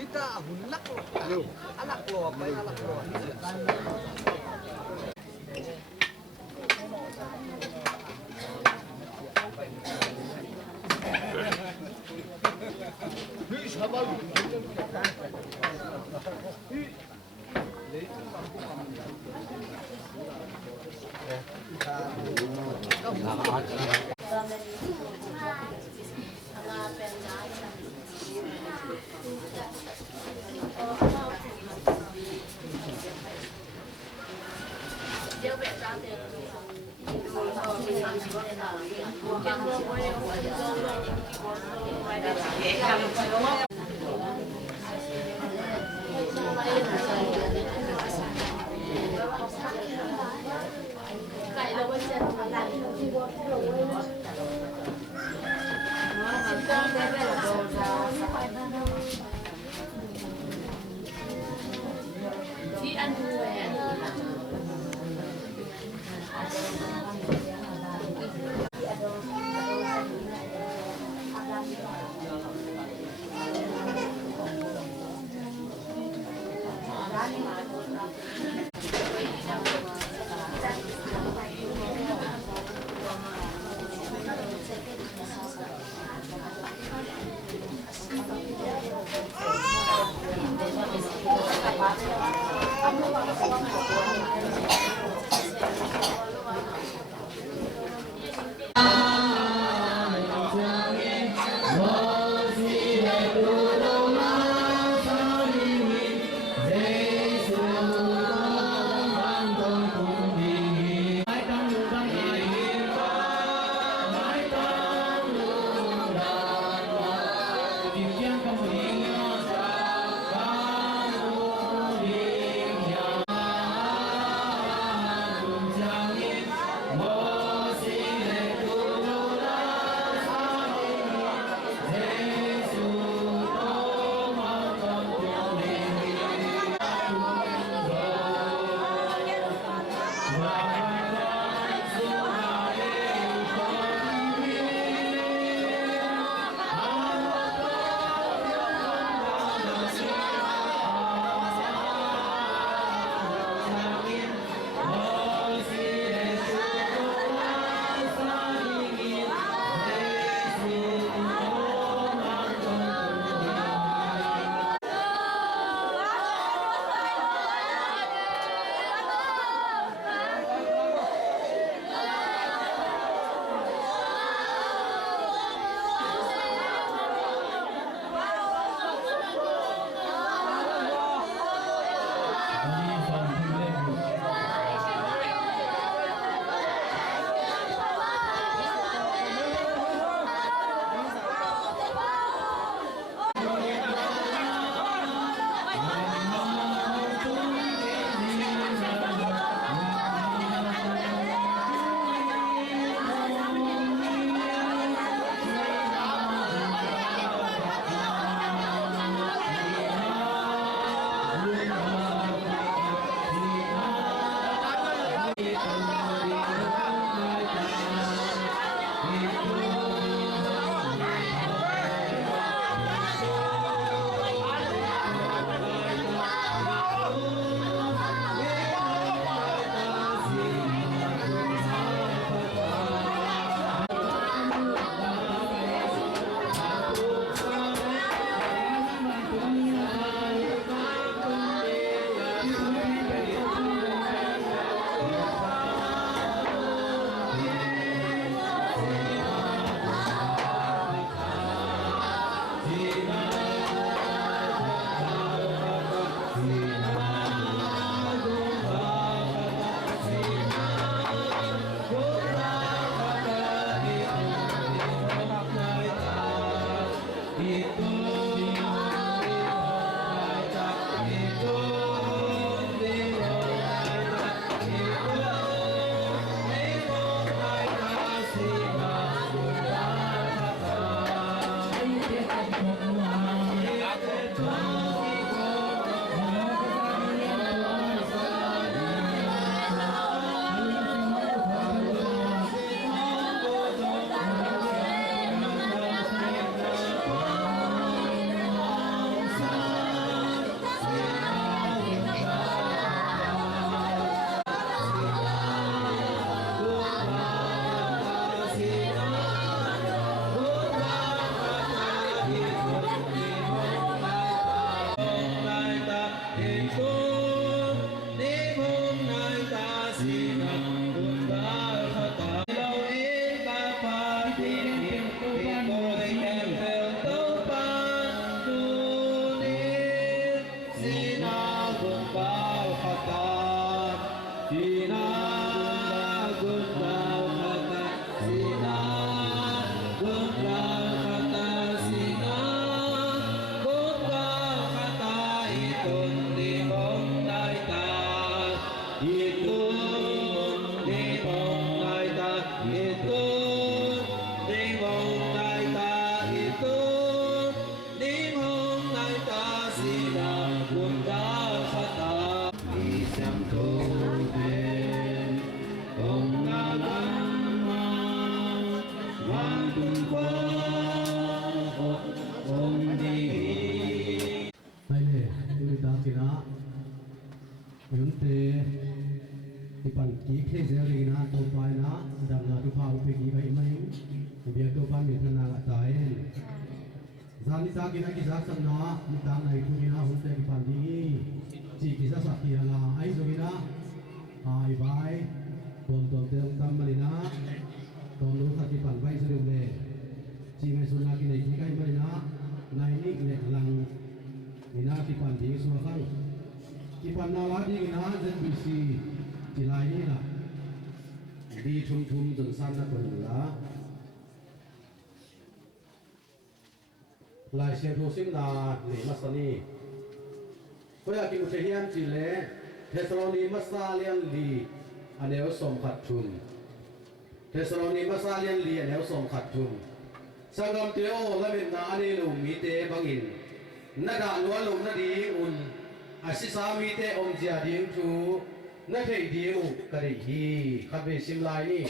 Kita hulak loh, anak lo apa ya anak lo? itu đi bồng đại ta itu đi bồng đại ta itu đi bồng đại ta si đà quân đa phát ta đi xem câu đêm bồng na nam vang tung qua om đi đây này tôi đã chỉ là những thế thì phần kỹ thế giới này na tôi phải na đang là tôi phao về kỹ vậy mấy thì bây giờ tôi phải mình thân là tại ra đi ra cái này cái giá sẵn nó đi ta này tôi na hôm nay cái phần đi chỉ cái giá sạch thì là ấy rồi na ai vai tuần tuần tương tâm mà na tuần lúc thật cái phần vay sẽ được về chỉ ngày xuân là cái này chỉ cái vậy na này ní lệ lăngนี่นะที่ปันที่สัวข้างที่ปันนาลาดีนะเจ็ดบีซีที่ลายนี่นะดีชุ่มจนสั้นนะคนละลายเชียร์โทซิมนาหนีมัสนีก็อยากกินอุเทเฮียนจีเล่เทสโลนีมัสซาเลียนลีอันเดียวสมขัดทุนเทสโลนีมัสซาเลียนลีอันเดียวสมขัดทุนสังกัมเตียวและเป็นนาอันนี้ลุมมีเตบังอินนักล้วนลงนักดีอุ่นอาศิสามีเตอมเจียดิ้งทูนักเทดีอุกระดีขับไปสิมลายนี่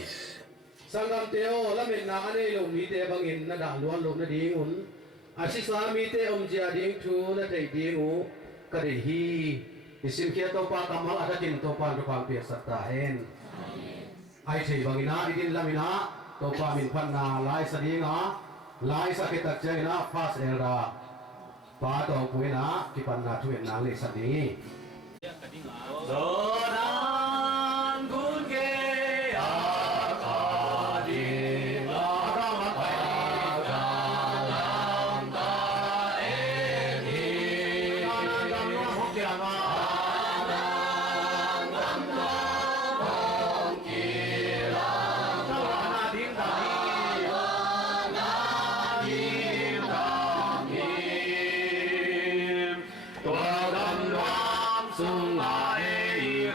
สังกัมเตียวและเป็นนาอันนี้ลงมีเตบังอินนักล้วนลงนักดีอุ่นอาศิสามีเตอมเจียดิ้งทูนักเทดีอุกระดีอิสิมเคียตัวปากำมัลอาจจะกินตัวปานตัวปานเปียสัตตาเองไอเฉยบังอินาดินลามินาตัวปามินพันนาลายสดีงาลายสักตักเจนะฟาสเอราป้าตัวปุ้ยนะที่ปันนาช่วยนางเล็กสันนี้โซนานกุนเกยอาคาดีลาดามาไปกาลังตาเอนีนานังกังวะฮกเกียนานานังกังวะฮกเกียนาตาวานาดิงตาดีนาดิงตาตัวดำน้ำสูงไหล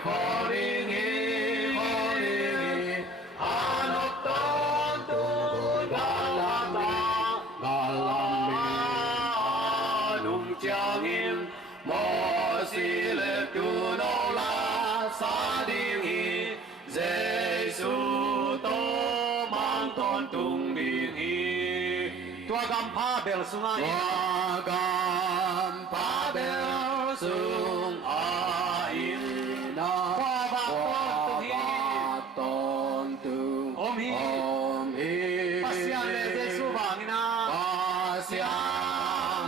ขอริงีขอริงีอานุตนตุกาลาตากาลามีนุ่งจางอิมมอสิเลตุโนลาสาดิงีเจสุโตมังตนตุงดิงีตัวกำพาเบลสุงตัวกำพาเบลสุงอาอินนาตอนตุงอมฮีปัสยาเลเซสุบางินาปัสยา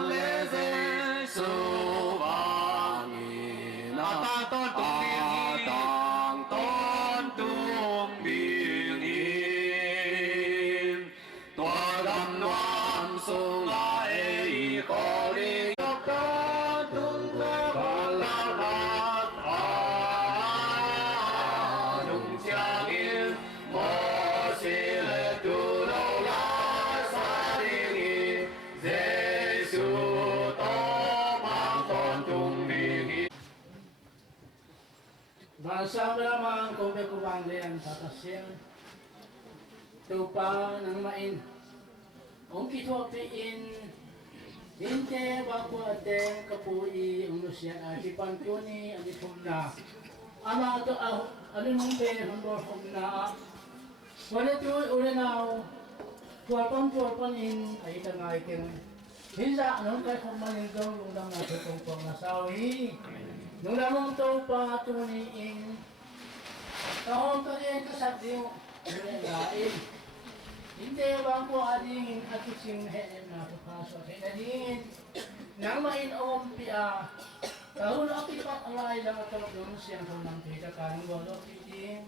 เลเซสุบางินาตางต้นตุงบีตางต้นตุงบีตัวดำนวลสูงไหลขอริยกตาตุงกาลาลาอาดุงจางอินโมสิเลตุโนลาสาดิงีเจสุโตมังตนตุงบีงี Bahasa lamang kung may kubang liyan tatasyan tupa ng main Ong kituapiin Hinte bakwateng kapui Unusyan atipan tuni Adipumna Ama ato alinumpe Hundor humna Wala tuwi ulinaw Tuwapan Ay tangay king Hinsa anong kay kumanin daw Lungdang natin kong pangasawi Nung lamang ito patuniin, kahong kaliyan kasabdi mo, lain. Hindi bang po adingin at ising henem na kapasok. Hinadingin, nang mainom piya, kahon akipat alay lang at talagdun siyang tunang pita kanong walo piting.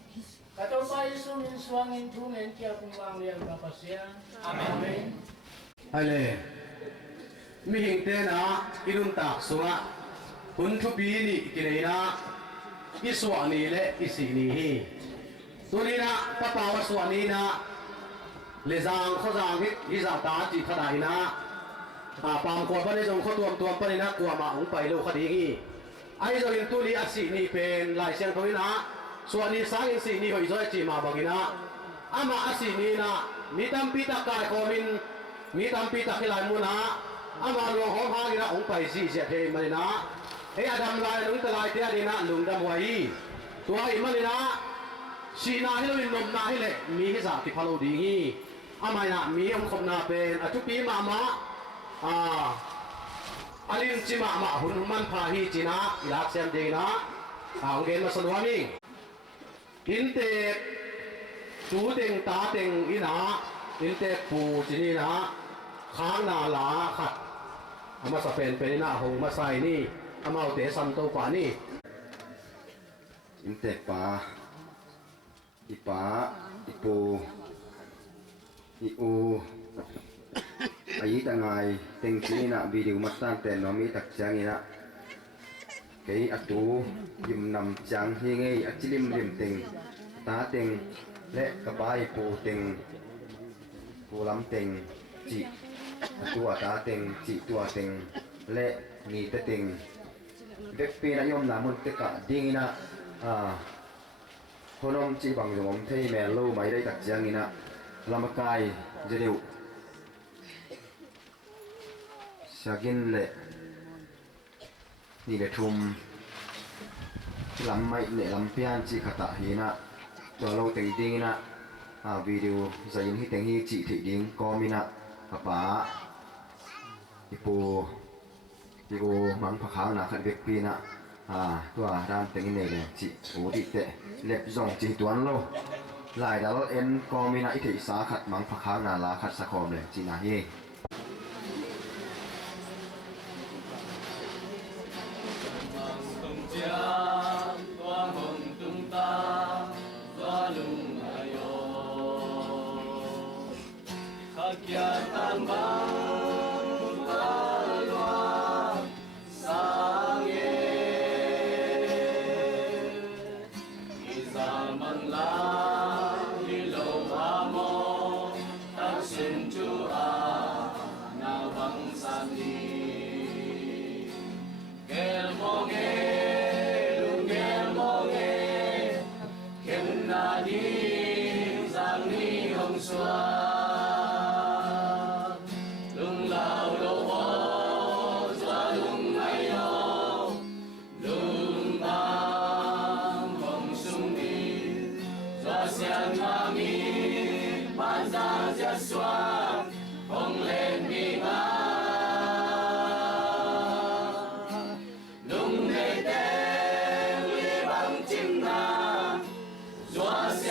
Katupay sumin suwangin tungin kaya kung wangyang kapasyan. Amen. Ale, mihing tena inuntak sunga. Kun thu pi ni kinai na iswa ni le isi ni hi tuni na papa wa swa ni na le jang kho jang hi hi za ta chi thadai na a pam ko pa ne jong kho tuam pa ni na kwa ma ung pai lo khadi hi ไอ้เราเห็นตัวนี้อาศีนี่เป็นลายเสียงเขาอีนะส่วนนี้สร้างอินสีนี่เขาจะจีมาบอกอีนะอามาอาศีนี่นะมีตั้มปีตะกายคอมินมีตั้มปีตะกิลายมุนะอามาหลวงห้องห้างนี่นะองค์ไปสีเสียเทมันนะเฮ้ยอาดำลายลุงตะลายเทียดีนะลุงดำไว้ตัวไอ้มันนี่นะสีนาให้เราเป็นนมนาให้เลยมีให้สาธิตพะโลดีงี้อามานะมีองค์คมนาเป็นอาทุปีมาอันนี้จิมาหุ่นมันพาฮีจีนะอิลักเซมดีนะเอาเกณฑ์มาสนุกมิ่งอินเตจูเต็งตาเต็งอีนะอินเตปูจีนี่นะค้างนาลาขัดอามาสเปนเป็นหน้าหงมาใส่นี่อามาเอาเตะซัมโตป่านี่อินเตปาอีปาอีปูอีอูอายุตั้งไงเต็งจีน่ะวิดีโอมาตั้งแต่น้องมีตักจังอีน่ะเกยอัตูยิมนำจังเฮงไงอัจลิมริมเต็งตาเต็งและกระบายปูเต็งปูลำเต็งจีตัวตาเต็งจีตัวเต็งและมีตะเต็งเด็กปีนายมนามุนเตกะดิ้งน่ะคนน้องจีบังจงอมเทยแมนโลไม่ได้ตักจังอีน่ะลำกายจะเดียวSagin le ni le thum lam mai le lam pian chi khata hi na to lo teng ding na video zain hi teng hi chi thi ding ko mi na pa ipo mang pha khang na khat bek pi na to ram teng ni le chi u di te lep zong chi tuan lo lai dal en ko mi na i thi sa khat mang pha khang na la khat sa khom le chi na hi Hãy subscribe cho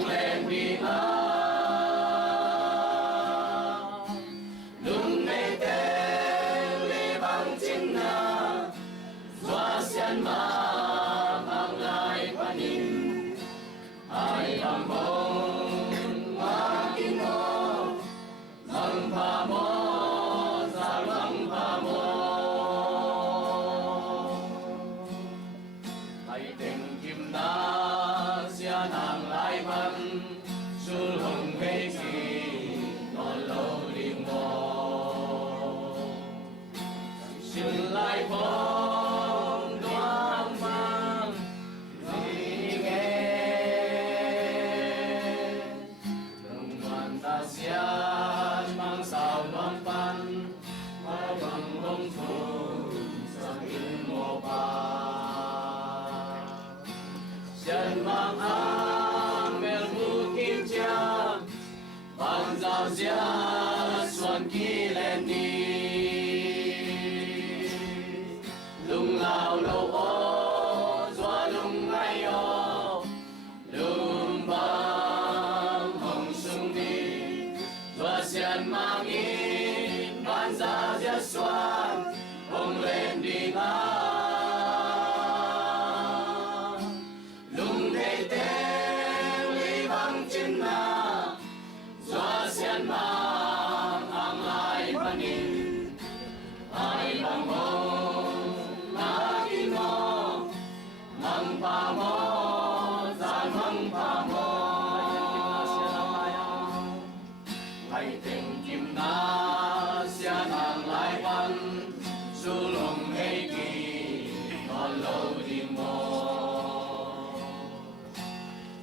kênh Ghiền Mì Gõ Để không bỏ lỡ chi lên đi lung lao lâu ô doa lung ngay ô lung bang hồng sung đi doa xian mang in ban ra giết xoan hồng lên đi ngã lung thế thế lý vắng chân na doa xian mang ang lai panin ai bang hồng na kin mo mang pa mo gian mang pa mo ai tình kim na xian ang lai pan su long hei kỳ còn lâu đi mo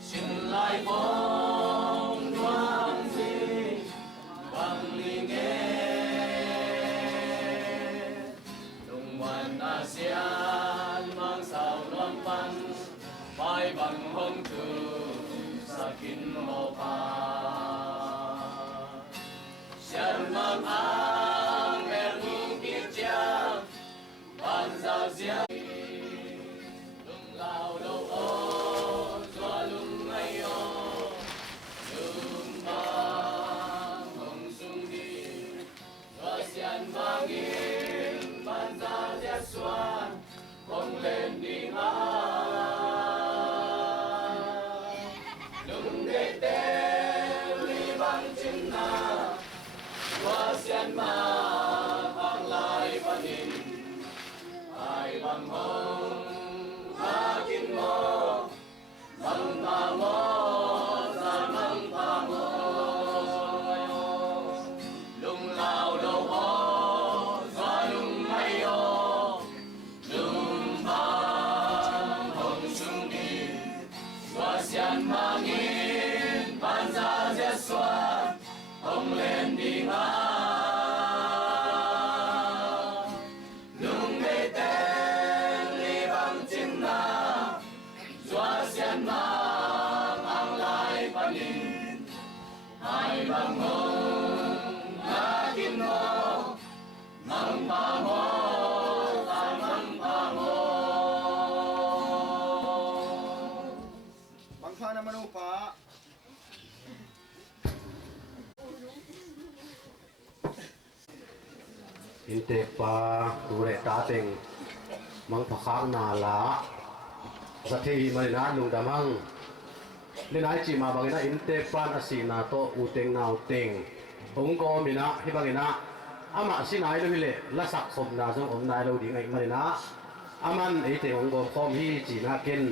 xin lai phong đoan gì bằng ly nghe đồng hoàn ASEAN mang sao loan pan bay bằng hông từ sa kin mo pa xian mang ang mer ngung kiệt chiang ban giao giang lung lao đâu ô doa lung ngay ô lung bang hồng sung đi doa xian mang in ban giao giang xoan không lên đi ngã lung để tê li băng chân na doa xian mang ang lai panin ai bang hong akin mo mang pa mo sa mang pa mo lung lao đâu ô doa lung ngay ô lung bang hồng sung đi doa xian mang in ban ra giết xoan hồng lên đi ngã lung để tên li băng chân na doa xian mang ang lai panin ai bang hong akin mo mang pa mo sa mang pa mo bang pha naman upa inte pa ture ta teng mang phakang na la sa thi mai na lung damang le nai chi ma bangina inte pan asina to uteng nau teng ong ko mina hi bangina ama sinai lo hile la sak khom na jong om nai lo ding ai mai na aman ei te ong go khom hi chi na ken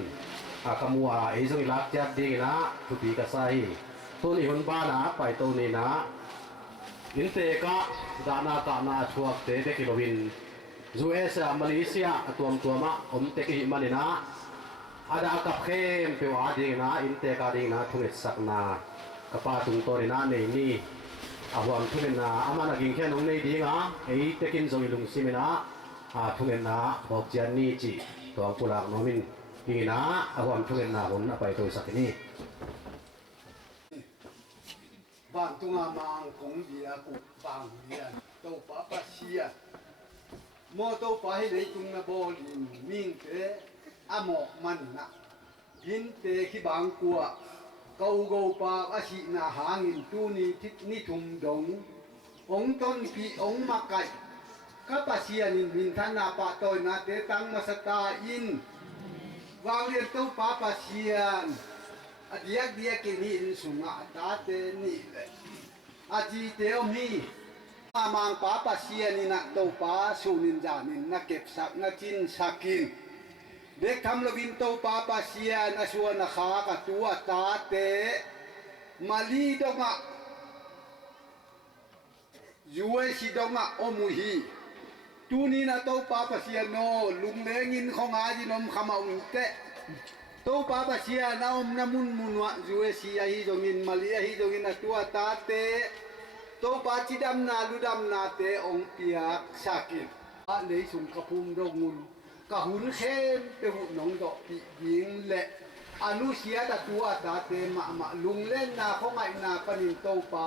akamua ei jong lak chat ding na thu pi ka sai to ni hun ba na pai to ni na inte ka dana ka na chuak te te kilowin US Malaysia atuam tuama om te ki manina ada kap khem pe wa ding na inte ka ding na thunget sak na kapa tung to na nei ni awam thungen na amana ging khen ong nei dinga ei te kin zong ilung simena thungen na bok jan ni chi to pulak nomin ingina awam thungen na hon apai to sakini bạn tung mang cũng địa cục bằng địa đâu phá bát xia mô đâu phá hay lấy tung na bò lìn miếng thế amok man na hin te khi bang qua câu câu pa asi na hangin tu ni thum dong ong ton pi ong makai kapasian min thana pa toy na te tang masata in wang le tu pa pasian adiak dia ke ni in sunga ta te ni le aji te om hi mang pa pasian ni na to pa sunin janin na kep sak na chin sakin de tham lo vin to pa pasian na suan na kha ka tua ta te mali donga yuwe si donga omuhi tuni na to pa pasian no lunglengin khonga ji nom khamaung te to pa pasian na om na mun munwa yuwe si hi dongin mali hi dongin na tua ta te to pa chidam na ludam na te ong piak sakin a le sum kapum dongun ka hun khem pe hu nong do pi ying le anu sia ta tua ta te ma lung len na khongai na panin to pa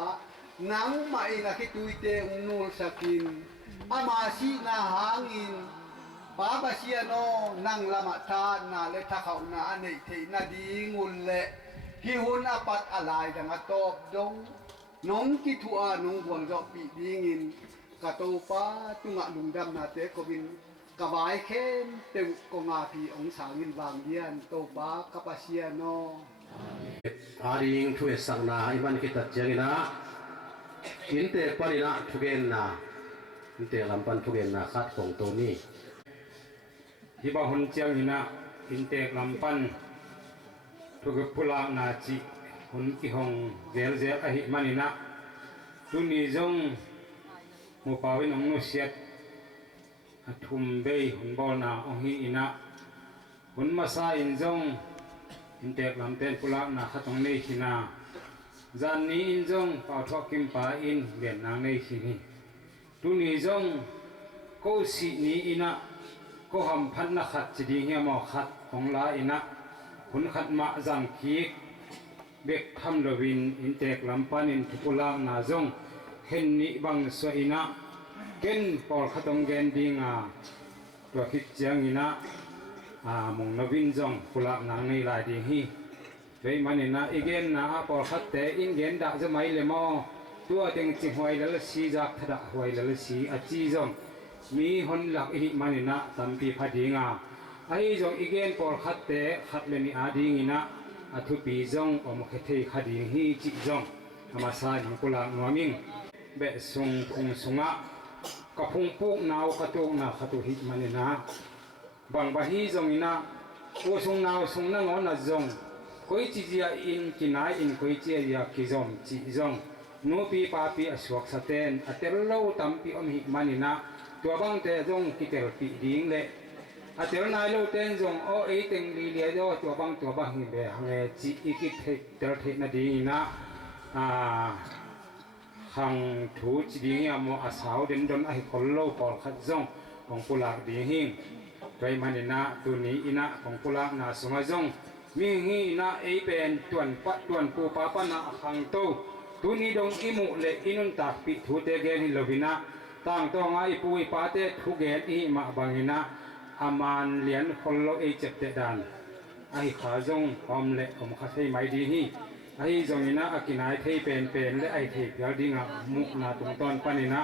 nang mai na kituite unul sakin amasi na hangin baba siya no nang lama ta na le thakau na anei thei na dingul le hi hun apat alai dang atop dong nong ki thua nong buang jo pi dingin ka to pa tunga lungdam na te ko bin ka vai khen te ko nga pi ong sangin wang dian to pa kapasia no aring thuê sang na iban kita jangina inte parina thugen na inte lampan thugen na khat kong to ni hiba hun chiang hina inte lampan thuge pula na chi hun ki hong zel zel a hi manina tu ni jong mu pawin ong nu siat athum be hun bol na ong hi ina hun masa in jong inte lampen pula na khatong nei hina zan ni in jong pau thok kim pa in lian na nei hini tu ni jong ko si ni ina ko ham phan na khat chi ding hi mo khat ong la ina hun khat ma zang ki bek tham lovin in tek lampan in thupula na jong hen ni bang so ina ken por khatong gen dinga to khit chiang ina mong lovin jong pula na nei lai ding hi vei manina igen na por khat te in gen da ja mai le mo tua teng chi hoi la si jak thada hoi la si a chi jong mi hon lak hi manina tampi phadinga ai jong igen por khat te khat le ni ading ina athu pi jong om khethei khading hi chi jong ama sa ni kula nuaming be sung khung sunga ka phung pu naw ka tu na khatu hi manina bang ba hi jong ina o sung naw sung na ngon na jong koi chi jia in kinai in koi chi ya ki jong chi jong nu pi pa pi aswak saten atel lo tampi om hi manina tua bang te jong kitel pi ding le atel nai lo ten jong o e teng li le do tua bang hi be hange chi ikit the tel the na ding na hang thu chi ding ya mo asau den don ai kol lo por khat jong ong pulak ding hing kai manina tu ni ina ong pulak na sunga jong mi hi ina e ben tuan pu pa pa na hang to tu ni dong imu le inun ta pi thu te gen hi lovina tang to ngai pui pa te thu gen i ma bangina aman lian khol e chep te dan ai kha jong om le om kha sei mai di hi ai jong ina akinai thei pen le ai thei pyal dinga mu na tung ton panina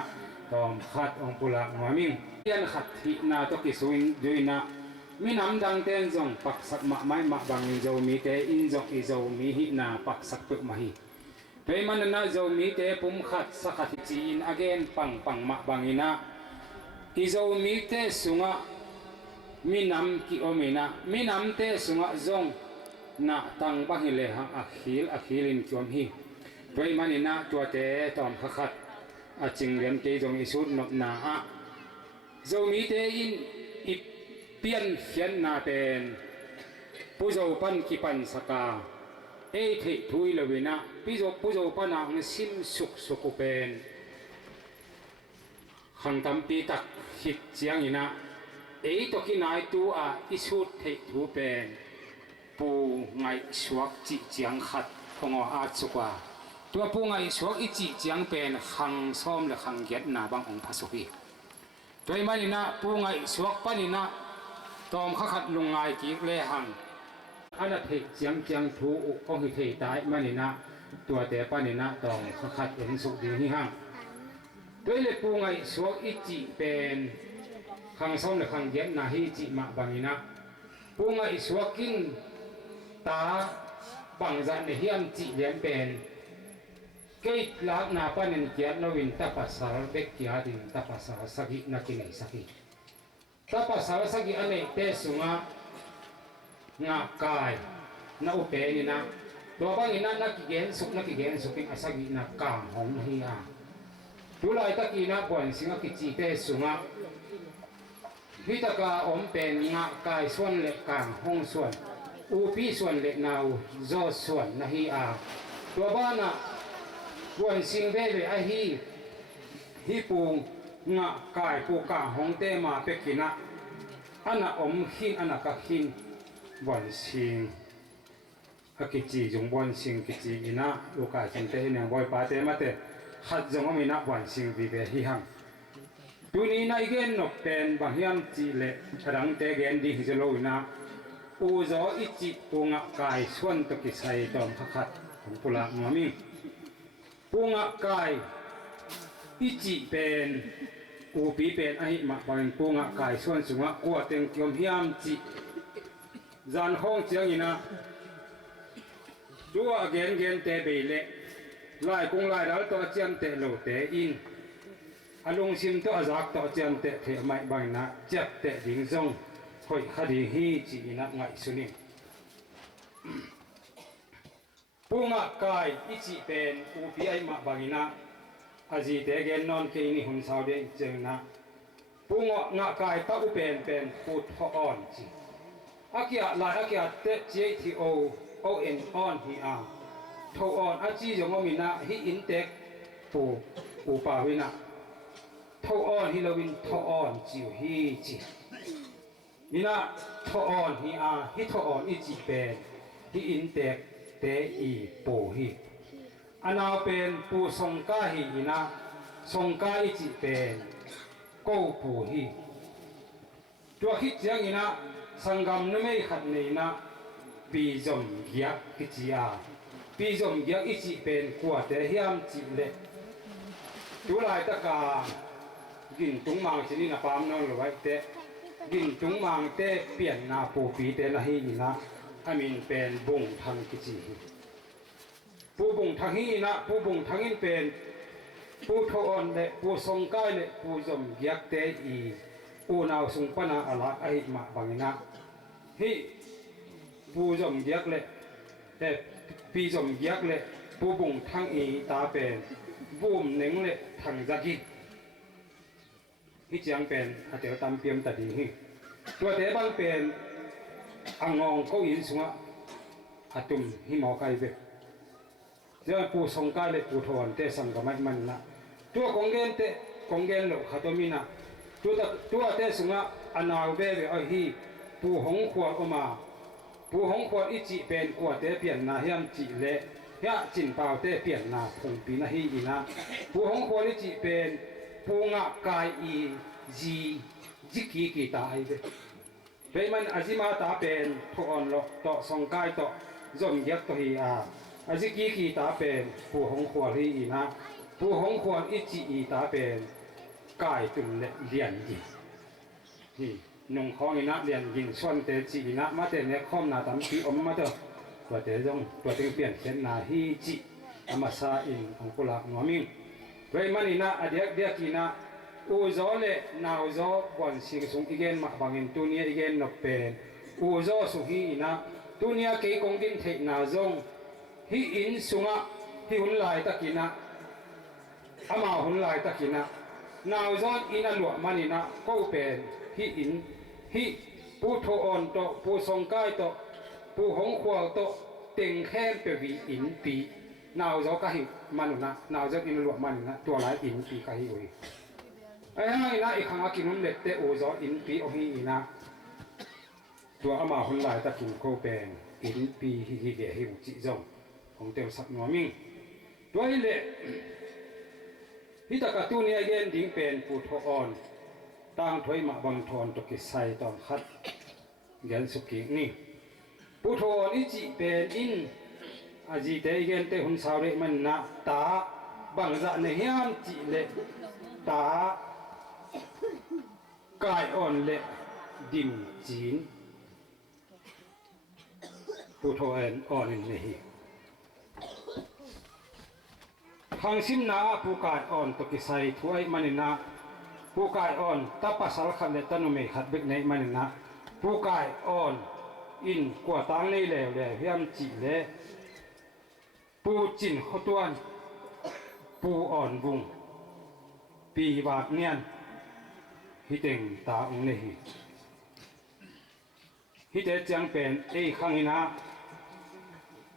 tom khat ong pula ngaming yan khat thi na to ki suin duina mi nam dang ten jong pak sak ma mai ma bang jo mi te in jong i jo mi hi na pak sak pe ma hi pe man na zo mi te pum khat sakhat chi in again pang ma bangina i zo mi te sunga mi nam ki omina mi nam te sunga zong na tang ba hi le ha akhil in chom hi pe man ina tua te tom khat a ching lem te jong i sut no na a zo mi te in i pian hian na pen pu zo pan ki pan saka e thei thui lovina pu zo pana ng sim suk pen khang tam pi tak hit chiang ina e to ki nai tu a isut thei thu pen pu ngai suak chi chiang khat khongo a chukwa tua pu ngai suak i chi chiang pen khang som le khang get na bang ong phasuki toy manina pu ngai suak panina tom khat lungai ki le hang ana thei chiang thu o hi thei tai manina tua te panina tong khat en su di hi hang toi le pu ngai suak i chi pen khang som le khang get na hi chi ma bangina pu ngai suakin ta bang zan ne hiam chi lian pen kei lak na panin kiat lovin ta pasal bek kia din ta pasal sagi na kinai sagi ta pasal sagi ane te sunga nga kai na upe ni na to bang ina na ki gen suking asagi na kang hong hi a tulai ta ki na bon singa ki chi te sunga hitaka om pen nga kai suan le kang hong suan upi suan le nau zo suan na hi a to bana bon sing ve a hi pung nga kai pu ka hong te ma pekina ana om hin ana ka hin bon sing akichi jung bon sing kichi ina luka chinte ne boy pa te mate ขัดจงมีนักวันสิ่งวิเวหิหังตัวนี้นายเกณฑ์นกเป็นบางอย่างจีเละรังเตเกณฑ์ดีจะรู้นะอูโจอิจิปูงะกายส่วนตะกิใส่ดอมขัดของปุระมัวมิปูงะกายอิจิเป็นอูปีเป็นไอมาบางปูงะกายส่วนสูงกว่าเต็งยมเฮียมจิจานห้องเจียงอีนะตัวเกณฑ์เตเบเละลายกุ้งลายแล้วตัวเจียมเตโลเตอินอารมณ์ซิมตัวจากตัวเจียมเตะเทไม่บางนะเจ็บเตะดิ่งซงคอยคดีฮีจีนักไงสุนิปูงะกายอิจิเป็นอูปีไอมาบางนะอาจีเตเกนนอนเกนิหุ่นสาวเดเจงนะปูงะกายตาอุเป็นปูทออนจีอากิอาลายอากิอาเตเจทีโอเอ็นออนฮีอาทออนอาจีจงมีนะฮีอินเตกปูอูปาวินะทออนฮิโลวินทออนจิวฮีจินี่นะทออนฮีอาฮิทออนอิจิเป็นฮิอินเตกเตอีปูฮีอันเอาเป็นปูทรงกาฮีนะทรงกาอิจิเป็นกูปูฮีตัวคิดเสียงนะสังกัมนุ่มไม่ขัดนี่นะปีจมเกียกกิจยาปีจมเกียกอิจิเป็นกวดแต่เฮียมจิเล็ตัวลายตะกากินตุงมังชนิดนะปามนอนหรือไว้เตะกินตุงมังเตะเปลี่ยนนาปูปีเตะละฮีนะอามินเป็นบุงทางกิจิปูบุงทางฮีนะปูบุงทางอินเป็นปูทอนเละปูทรงกายเละปูจมเกียกเตะอีปูนาวทรงปนาอะไรไอมาบางนะฮีปูจมเกียกเละแต่ปีจมเกียกเละปูบุงทางอีตาเป็นบูมหนึ่งเละทางจักรีฮิจังเป็นอาเดียวตามเปียมตัดดีฮิตัวเดบังเป็นอ่างงองก็ยินสุงะอาตุมฮิมอไกเวเจ้าปูสงกาเลปูทวนเตสังกมัยมันนะตัวกงเกนเตกงเกนโลขัตมินะตัวเตสุงะอนาวเบเวอฮีปูหงขวดออกมาปูหงขวดอิจิเป็นขวดเตเปลี่ยนนาเฮียมจิเละเฮียจินเปล่าเตเปลี่ยนนาพงปีนาฮีอีนะปูหงขวดอิจิเป็นปูงะกายอีจีจิกีกีตายเว้เป็นมันอาจิมาตาเป็นทุกอนโลต่อสองกายต่อจมยักตัวฮีอาจิกีกีตาเป็นปูหงขวดฮีนะปูหงขวดอิจิอีตาเป็นกายตุนเลียนยินี่นุ่งของอีนะเลียนยิงส่วนเตจิอีนะมาเตเนี่ยข้อมนาตามปีอมมาเตอตัวเตจงตัวเตเปลี่ยนเส้นนาฮีจิอามาซาอิงของกุลาหนัวมิงเว้ยมันนี่นะอเดียกเดียกินะอูโจเล่นาวโจวันสิงสุงอีเกนมาบางอินตุเนียอีเกนนกเป็นอูโจสุฮีนะตุเนียเกยกงดินเทนาจงฮีอินสุงะฮีหุ่นลายตะกินะอามาหุ่นลายตะกินะนาวโจอินันหลวมันนี่นะก็เป็นฮีอินฮีปูโทออนโตปูสงกายโตปูหงขวาโตเต็งแค่เปวีอินปีนาวโจก็หิมันนะนาวโจอินหลวมันนะตัวหลายอินปีก็หิวไอ้ห้างนะอีกครั้งกินหุ่นเล็กเตะโอโจอินปีโอฮีนะตัวอามาหุ่นลายตะกินโคเป็นอินปีฮิฮิเกฮิวจิจงของเตวสักหนัวมิงตัวฮิเล่ฮิตากาตูเนี่ยเย็นดิ้งเป็นปูทออนตั้งถอยมาบังทอนตกิไซตอนคัดเย็นสุกินี่ปูทออนอิจิเป็นอินอาจีเตเย็นเตหุ่นสาวเรมันนะตาบังจะเนียมจิเล่ตากายอ่อนเละดินจีนผู้ทอนอ่อนนี่ทางสิมนาผู้กายอ่อนตกิไซถวยมันนะผู้กายอ่อนตาปัสสาวะขัดเลตันุเมขัดเบกในมันนะผู้กายอ่อนอินกว่าตังเลยแล้วเลยพยายามจีเละผู้จินขตวนผู้อ่อนบุงปีบาทเนียนฮิเต็งตาองเนี่ยฮิเตจังเป็นไอ้ข้างนี้นะ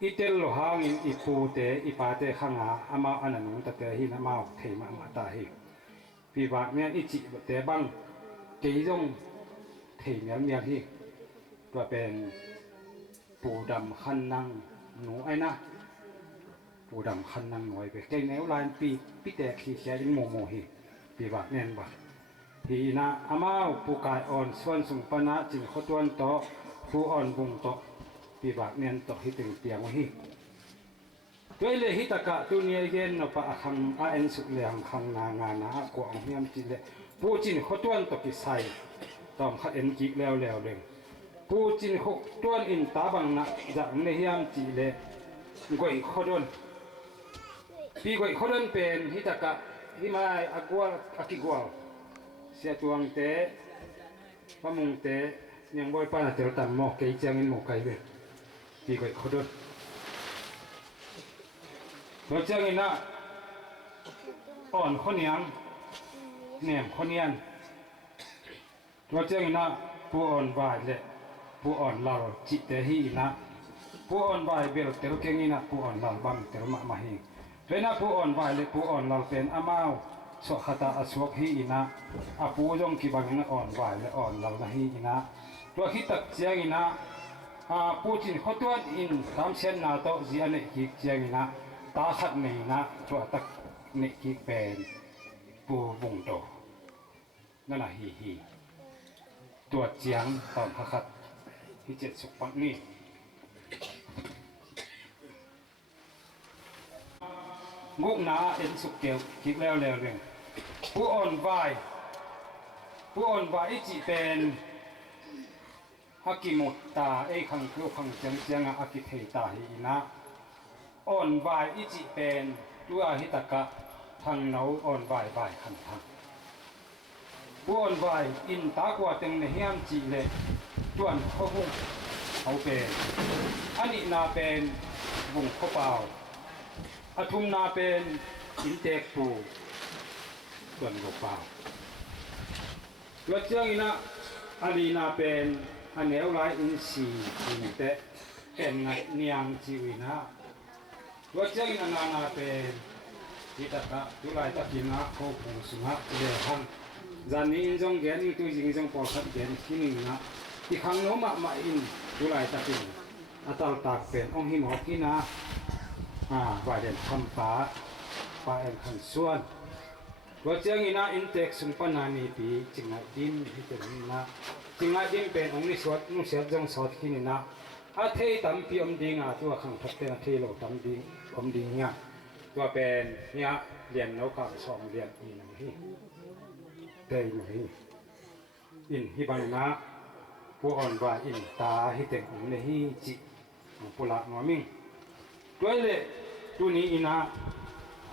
ฮิเตลโลหางินอีปูเตอีปาเตข้างหาอามาอันนั้นตัดเตหินะมาเทมาตาหิปีบาทเนี่ยอิจิเตบังเกยจงเทเมียเมียที่ตัวเป็นปูดำขันนังหนูไอ้นะ ปูดำคันนั่งหน่อยไปใจแนวลายปีแตกขี้แก่ยังโมหิปีบาแน่นบ่ทีนะอามาปูกายอ่อนส่วนสุงปนะจิงขตวนโตผู้อ่อนบุงโตปีบาแน่นโตหิตึงเตียงหิด้วยเลยฮิตกะตุเนียเย็นนปะคังอาเอ็นสุเลหังคังนางานะกวางเฮียมจิเลผู้จินขตวนโตกิไซตอมขเอ็นจิแล้วเลยผู้จินขตวนอินตาบังนะจากในเฮียมจิเลกวยขดวนปีกวยขดวนเป็นฮิตกะฮิมาอักวาอักิกวาเสียตวงเตะพมุงเตะยังบ่อยป้าเตลตัมหมอกเกยจังอินหมอกไก่เวปีกวยขดวนเราเจอเงินนะอ่อนคนยังเนี่ยคนยันเราเจอเงินนะผู้อ่อนวายเลยผู้อ่อนเราจิตเตหีนะผู้อ่อนวายเบลเตลเก่งนะผู้อ่อนเราบังเตลมาหิเป็นนะผู้อ่อนวายเลยผู้อ่อนเราเป็นอามาสขตาอสวกหีนะอาผู้จงกีบังนะอ่อนวายเลยอ่อนเรานะหีนะตัวคิดตักเจียงนะผู้จินขดวนอินตามเส้นนาโตจีอันนี้กิเจียงนะตาขัดนี่นะตัวตักนี่กิเป็นปูวงโตนั่นแหละฮีตัวเจียงตอนขัดที่เจ็ดสุกปักนี่งุกหนาเอ็นสุกเกี่ยวกิแล้วเรื่องผู้อ่อนวายจีเป็นฮักกิมุตตาไอ้ขังคือขังเจียงอากิเทตาฮีนะอ่อนวายอิจิเป็นตัวหิตกะทางเนาอ่อนวายขันทางผู้อ่อนวายอินตากว่าเต็งในเฮียมจีเลจวนเขาบุ้งเขาเป็นอันนี้นาเป็นบุ้งเขาเปล่าอทุมนาเป็นอินเตกปูจวนเขาเปล่าตัวเจ้าอีนะอันนี้นาเป็นอันเหนียวไรอินซีอินเตเป็นไงเนียงจีวินะตัวเจ้าอีนาเป็นที่ตะกะตุลายตะกินะเขาผูสุนัขเลี้ยงจานนี้จงเกณฑ์ตัวจริงจงปอสัตเกณฑ์ที่นี่นะที่ข้างโน้มมาอินตุลายตะกินอัตลตากเป็นองค์หิมหอกที่นะว่าเด่นคำฟ้าฟ้าเอ็นขันส่วนตัวเจ้าอีนะอินเทกสุงปนานีปีจิงไอดินที่จะนี่นะจิงไอดินเป็นองค์นิสวดนุ่งเสียจงสอดที่นี่นะอาเทยตั้มปีอมดิงตัวขังทับเป็นอาเทยโลตั้มดิงอมดิงเนี่ยตัวเป็นเนี่ยเรียนแล้วก็สองเรียนอีหนึ่งที่เตยหนึ่งอินฮิบังนะผู้อ่อนว่าอินตาฮิเต็งองเลฮิจิปุระนัวมิงตัวเล่ตัวนี้อินะ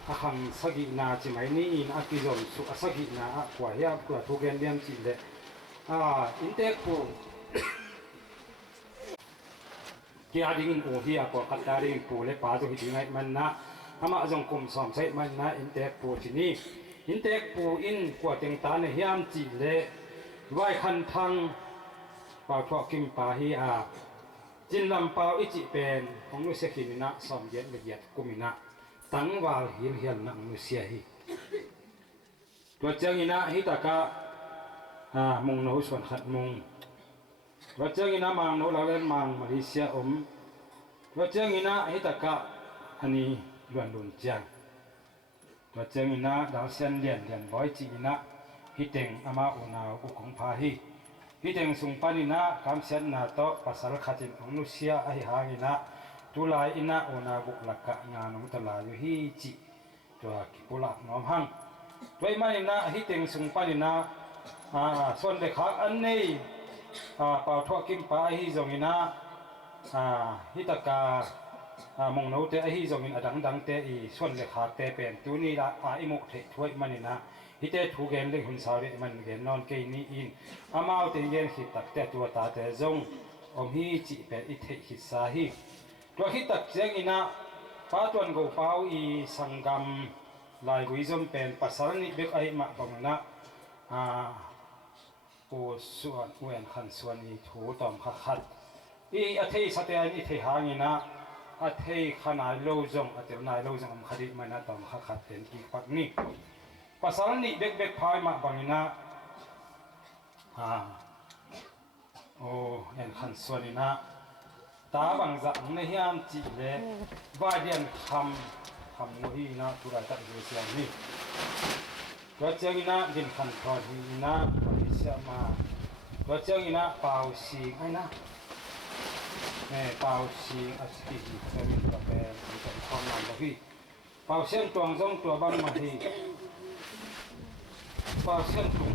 อาคังสกินาจิไม่นี่อินอากิจอมสุสกินาอากว่าเฮียกว่าทุกเรียนเรียนจิเล่อินเตกปูที่อาดิ่งโอฮีกว่าคัตตาริงปูเล่ป้าจะหิดไงมันนะทำมาจงคุมสอมใช้มันนะอินเตกปูที่นี่อินเตกปูอินกว่าเต็งตาในเฮียมจิเล่ไหวคันทังป่าวทอกิมป่าฮีจินลำเปาอิจิเป็นของนุเสกิมินะสอมเย็ดละเอียดกุมินะตั้งวาลหิลเฮียนนักนุเสียฮีตัวเจ้าอินะฮิตากะมงโนส่วนขัดมงตัวเจ้าอินะมังโนลาเล่นมังมาเลเซียตัวเจ้าอินะฮิตากะอันนี้ล้วนลุนจังตัวเจ้าอินะดาวเซียนเลียนไว้จีอินะฮิเต็งอามาอุนาอุของพาฮีฮิเต็งสุงปานินะคำเสียนนาโตภาษาขัดินของนุเซียอหิหางินะตุลายอินะอุนาบุกลักกะงานมุตลายุฮีจิตัวกิปุระน้อมหังตัวมันอินะฮิเต็งสุงปานินะส่วนเด็กขักอันนี้ป่าวทอกิมปาฮิจงอินะฮิตากามงโนเตอฮิจงอินอดังเตอีส่วนเด็กขักเตเป็นตัวนี้ละอิมุเทถวยมันอินะฮิตเตถูกเกณฑ์เรื่องหุ่นสาวเด็กมันเกณฑ์นอนเกณฑ์นี้อินอามาเอาเตียนหิตักแต่ตัวตาแต่จงอมฮีจิเป็นอิเทหิสาฮีตัวหิตักเสียงอินะป้าตัวนกูเป้าอีสังกัมลายกุยจมเป็นภาษาหนิเบกไอมาบังนะโอส่วนเวนขันส่วนอีถูตอมขัดอีอัฐิสเตียนอิเทหางินะอัฐิขนาดโลจงอัฐินายโลจงอัมขดิมันนะตอมขัดเป็นกีปักนี้ภาษาหนิเบกพายมาบังนะโอเอ็นขันส่วนนี้นะ ตาบังจังในยามจีเลว่าเรียนคำมุฮีนะทุไรตัดเสียงนี่ก็เจ้าอินะดินขันทอดอินะปริเสมาก็เจ้าอินะเป่าสีไอ้นะเป่าสีอาสติหิจะมีกระเบนมีกระความมันมุฮีเป่าเส้นตัวจงตัวบังมาฮีเป่าเส้นตัว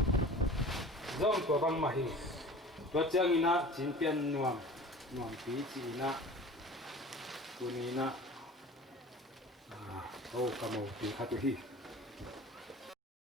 จงตัวบังมาฮีก็เจ้าอินะจินเปียนนวมปีจีนะตัวนี้นะโอ้กระโมปีขัดตัวฮี